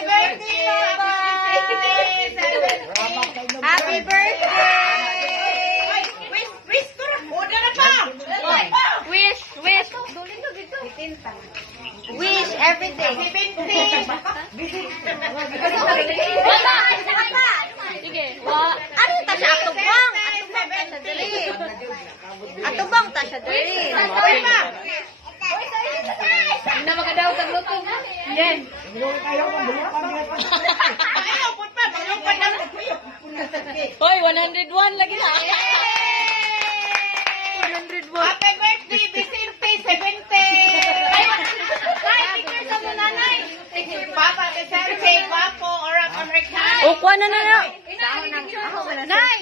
birthday, Papa! Happy birthday! Wish ko na! Una na pa! Wish! Wish every day. Sige. Ano ta siya? Atubang! Atubang ta siya dali. Hindi na magadaw kagluto. Yan. Ayaw, put pa. Maglupad na. Hoy, 101 lagi na. 101. Happy birthday, Vicente, 70. Ay, picture ka mo, nanay. Papa, Vicente, Guapo, or Americano. O, kuha na na. Nay!